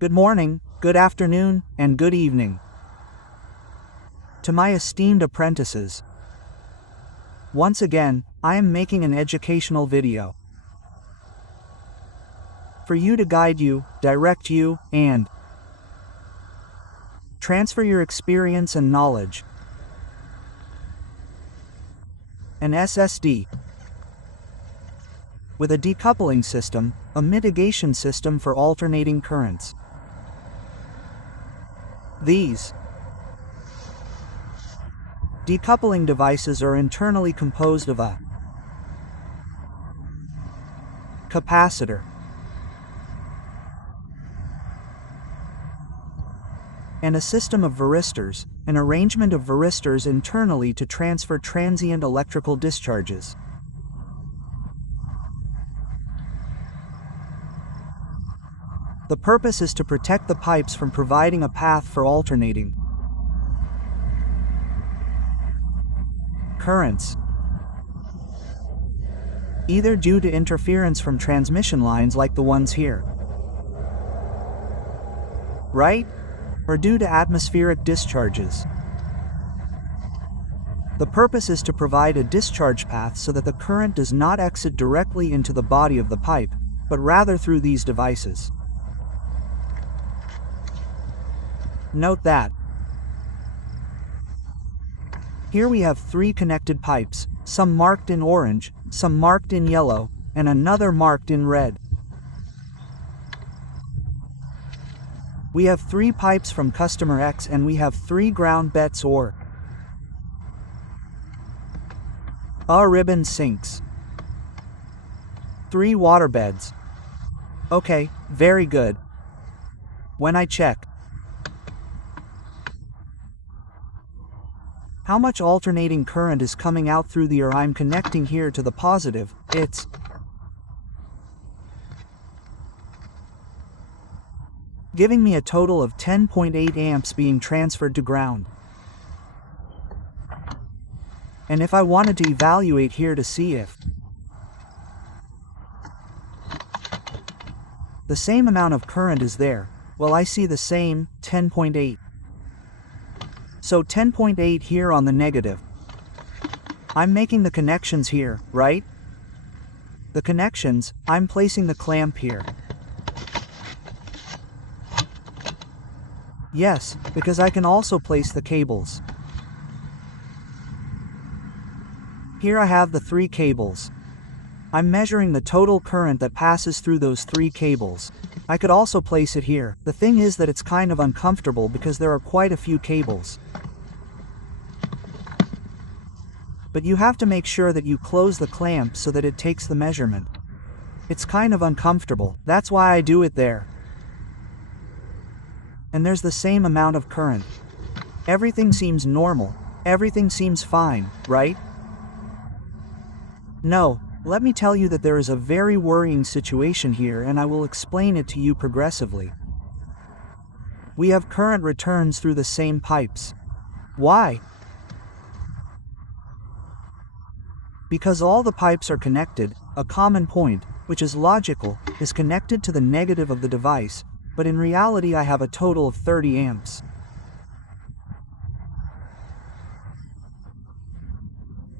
Good morning, good afternoon, and good evening. To my esteemed apprentices, once again, I am making an educational video for you to guide you, direct you, and transfer your experience and knowledge. An SSD with a decoupling system, a mitigation system for alternating currents. These decoupling devices are internally composed of a capacitor and a system of varistors, an arrangement of varistors internally to transfer transient electrical discharges. The purpose is to protect the pipes from providing a path for alternating currents, either due to interference from transmission lines like the ones here, right? Or due to atmospheric discharges. The purpose is to provide a discharge path so that the current does not exit directly into the body of the pipe, but rather through these devices. Note that here we have 3 connected pipes, some marked in orange, some marked in yellow, and another marked in red. We have 3 pipes from customer X and we have 3 ground bets or ribbon sinks, 3 water beds. Okay, very good. When I check how much alternating current is coming out through the I'm connecting here to the positive, it's giving me a total of 10.8 amps being transferred to ground. And if I wanted to evaluate here to see if the same amount of current is there, well, I see the same 10.8. So 10.8 here on the negative. I'm making the connections here, right? The connections, I'm placing the clamp here. Yes, because I can also place the cables. Here I have the 3 cables. I'm measuring the total current that passes through those 3 cables. I could also place it here. The thing is that it's kind of uncomfortable because there are quite a few cables. But you have to make sure that you close the clamp so that it takes the measurement. It's kind of uncomfortable, that's why I do it there. And there's the same amount of current. Everything seems normal, everything seems fine, right? No, let me tell you that there is a very worrying situation here and I will explain it to you progressively. We have current returns through the same pipes. Why? Because all the pipes are connected, a common point, which is logical, is connected to the negative of the device, but in reality I have a total of 30 amps.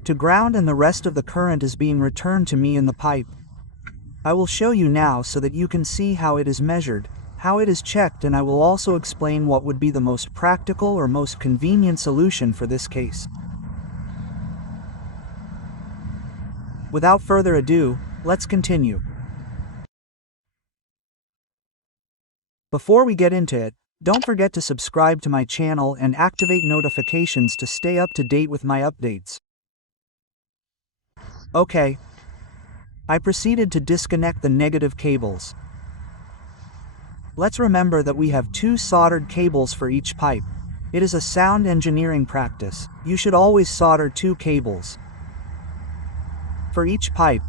To ground, and the rest of the current is being returned to me in the pipe. I will show you now so that you can see how it is measured, how it is checked, and I will also explain what would be the most practical or most convenient solution for this case. Without further ado, let's continue. Before we get into it, don't forget to subscribe to my channel and activate notifications to stay up to date with my updates. Okay. I proceeded to disconnect the negative cables. Let's remember that we have 2 soldered cables for each pipe. It is a sound engineering practice. You should always solder 2 cables for each pipe.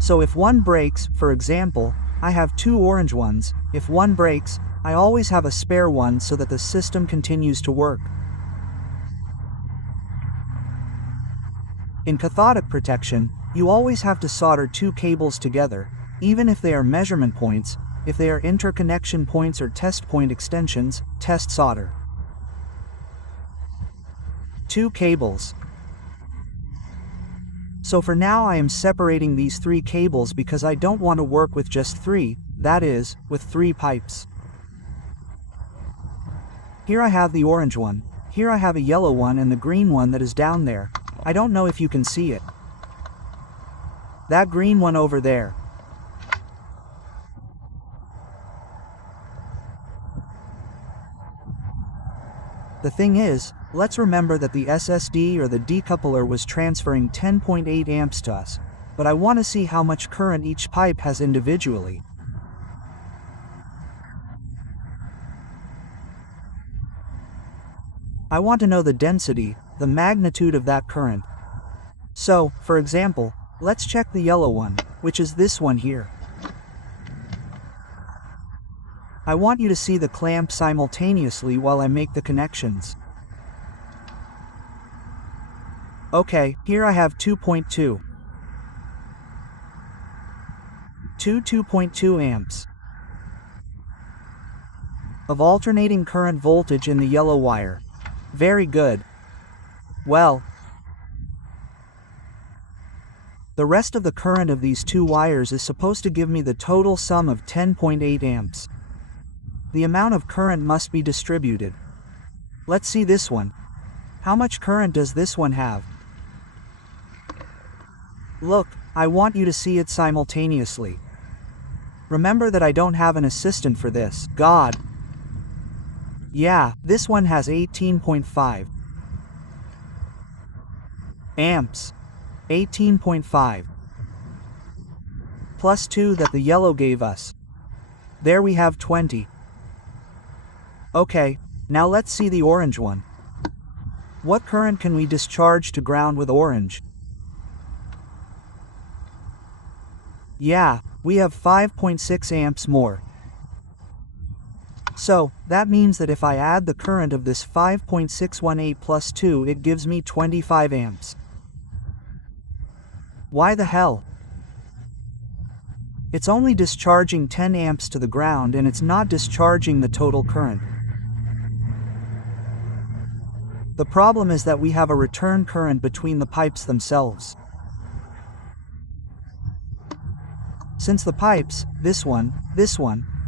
So if one breaks, for example, I have 2 orange ones. If one breaks, I always have a spare one so that the system continues to work. In cathodic protection, you always have to solder 2 cables together, even if they are measurement points, if they are interconnection points or test point extensions, test solder. 2 cables. So for now I am separating these 3 cables because I don't want to work with just 3, that is, with 3 pipes. Here I have the orange one, here I have a yellow one and the green one that is down there. I don't know if you can see it. That green one over there. The thing is, let's remember that the SSD or the decoupler was transferring 10.8 amps to us, but I want to see how much current each pipe has individually. I want to know the density, the magnitude of that current. So, for example, let's check the yellow one, which is this one here. I want you to see the clamp simultaneously while I make the connections. Okay, here I have 2.2. 2.2 amps of alternating current voltage in the yellow wire. Very good. Well, the rest of the current of these 2 wires is supposed to give me the total sum of 10.8 amps. The amount of current must be distributed. Let's see this one. How much current does this one have? Look, I want you to see it simultaneously. Remember that I don't have an assistant for this. God. Yeah, this one has 18.5 amps. 18.5 plus 2 that the yellow gave us. There we have 20. Okay, now let's see the orange one. What current can we discharge to ground with orange? Yeah, we have 5.6 amps more. So, that means that if I add the current of this 5.618 plus 2, it gives me 25 amps. Why the hell? It's only discharging 10 amps to the ground and it's not discharging the total current. The problem is that we have a return current between the pipes themselves. Since the pipes, this one,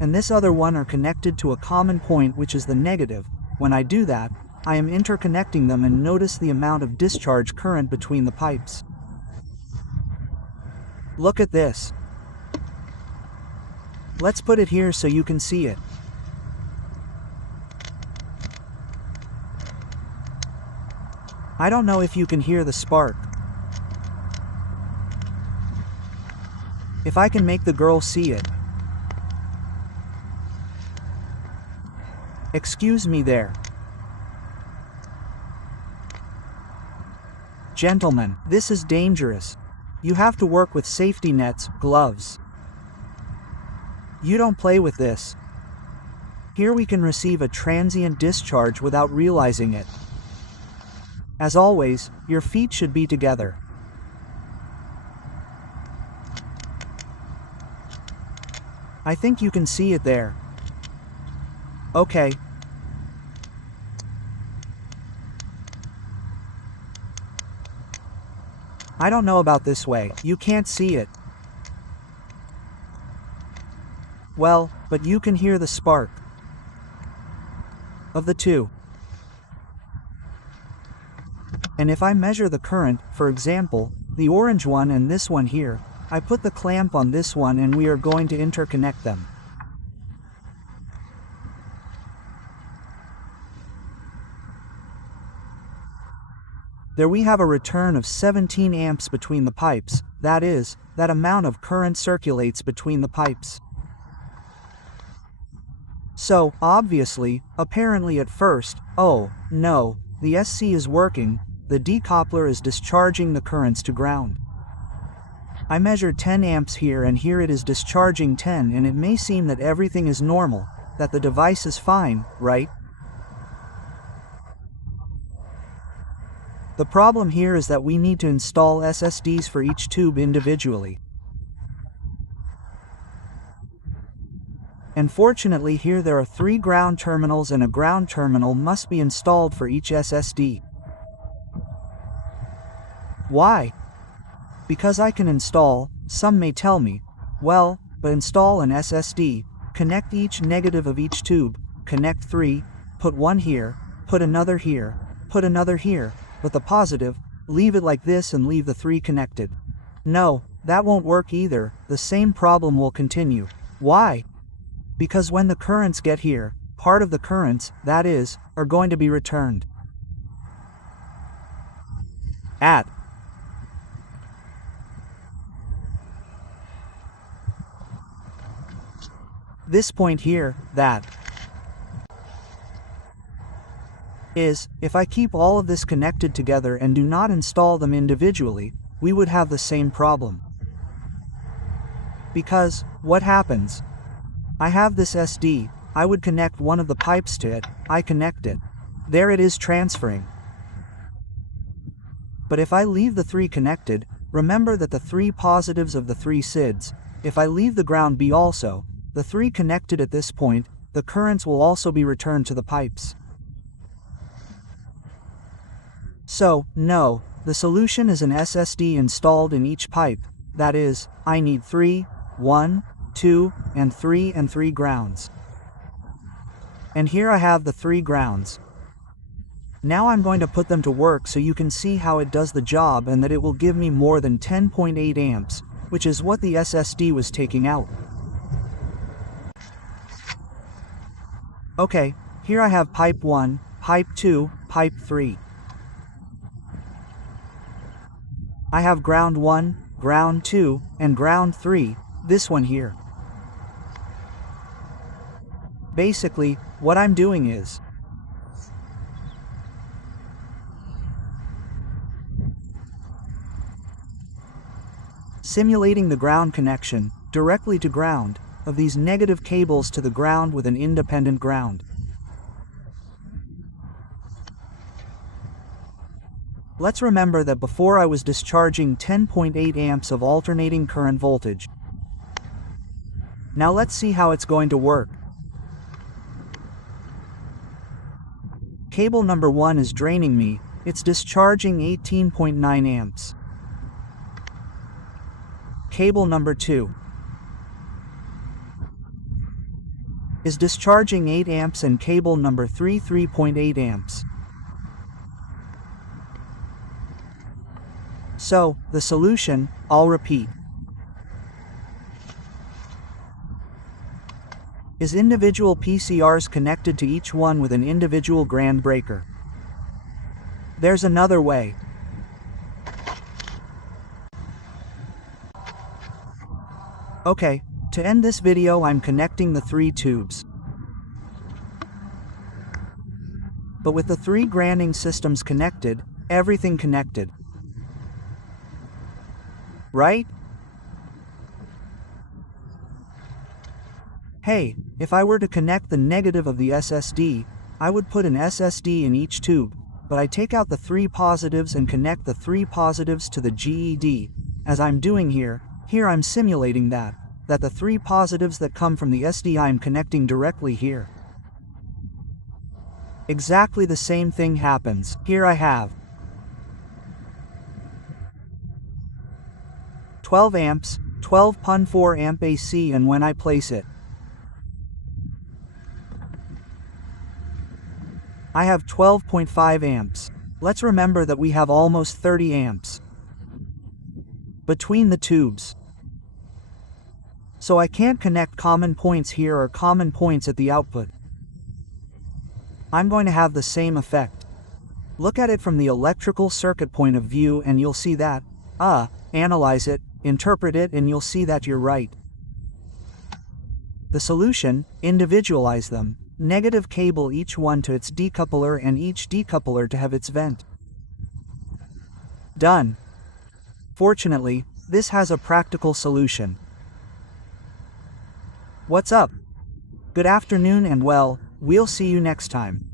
and this other one are connected to a common point which is the negative, when I do that, I am interconnecting them and notice the amount of discharge current between the pipes. Look at this. Let's put it here so you can see it. I don't know if you can hear the spark. If I can make the girl see it. Excuse me there. Gentlemen, this is dangerous. You have to work with safety nets, gloves. You don't play with this. Here we can receive a transient discharge without realizing it. As always, your feet should be together. I think you can see it there. Okay. I don't know about this way, you can't see it. Well, but you can hear the spark. Of the 2. And if I measure the current, for example, the orange one and this one here, I put the clamp on this one and we are going to interconnect them. There we have a return of 17 amps between the pipes, that is, that amount of current circulates between the pipes. So, obviously, apparently at first, oh, no, the SC is working, the decoupler is discharging the currents to ground. I measured 10 amps here and here it is discharging 10 and it may seem that everything is normal, that the device is fine, right? The problem here is that we need to install SSDs for each tube individually. And fortunately here there are 3 ground terminals and a ground terminal must be installed for each SSD. Why? Because I can install, some may tell me, well, but install an SSD, connect each negative of each tube, connect 3, put one here, put another here, put another here, but the positive, leave it like this and leave the 3 connected. No, that won't work either, the same problem will continue. Why? Because when the currents get here, part of the currents, that is, are going to be returned at this point here, that is, if I keep all of this connected together and do not install them individually, we would have the same problem. Because, what happens? I have this SD, I would connect one of the pipes to it, I connect it. There it is transferring. But if I leave the 3 connected, remember that the 3 positives of the 3 SIDs, if I leave the ground be also, the 3 connected at this point, the currents will also be returned to the pipes. So, no, the solution is an SSD installed in each pipe, that is, I need 3, 1, 2, and 3 grounds. And here I have the 3 grounds. Now I'm going to put them to work so you can see how it does the job and that it will give me more than 10.8 amps, which is what the SSD was taking out. Okay, here I have pipe 1, pipe 2, pipe 3. I have ground 1, ground 2, and ground 3, this one here. Basically, what I'm doing is simulating the ground connection, directly to ground, of these negative cables to the ground with an independent ground. Let's remember that before I was discharging 10.8 amps of alternating current voltage. Now let's see how it's going to work. Cable number 1 is draining me, it's discharging 18.9 amps. Cable number 2 is discharging 8 amps and cable number 3 3.8 amps. So, the solution, I'll repeat, is individual PCRs connected to each one with an individual grand breaker. There's another way. Okay, to end this video I'm connecting the 3 tubes. But with the 3 grounding systems connected, everything connected. Right? Hey, if I were to connect the negative of the SSD, I would put an SSD in each tube, but I take out the 3 positives and connect the 3 positives to the GED, as I'm doing here. Here I'm simulating that the 3 positives that come from the SD I'm connecting directly here. Exactly the same thing happens. Here I have 12 amps, 12.4 amp AC, and when I place it, I have 12.5 amps. Let's remember that we have almost 30 amps between the tubes. So I can't connect common points here or common points at the output. I'm going to have the same effect. Look at it from the electrical circuit point of view and you'll see that, analyze it, interpret it, and you'll see that you're right. The solution, individualize them, negative cable each one to its decoupler and each decoupler to have its vent. Done. Fortunately, this has a practical solution. What's up? Good afternoon and well, we'll see you next time.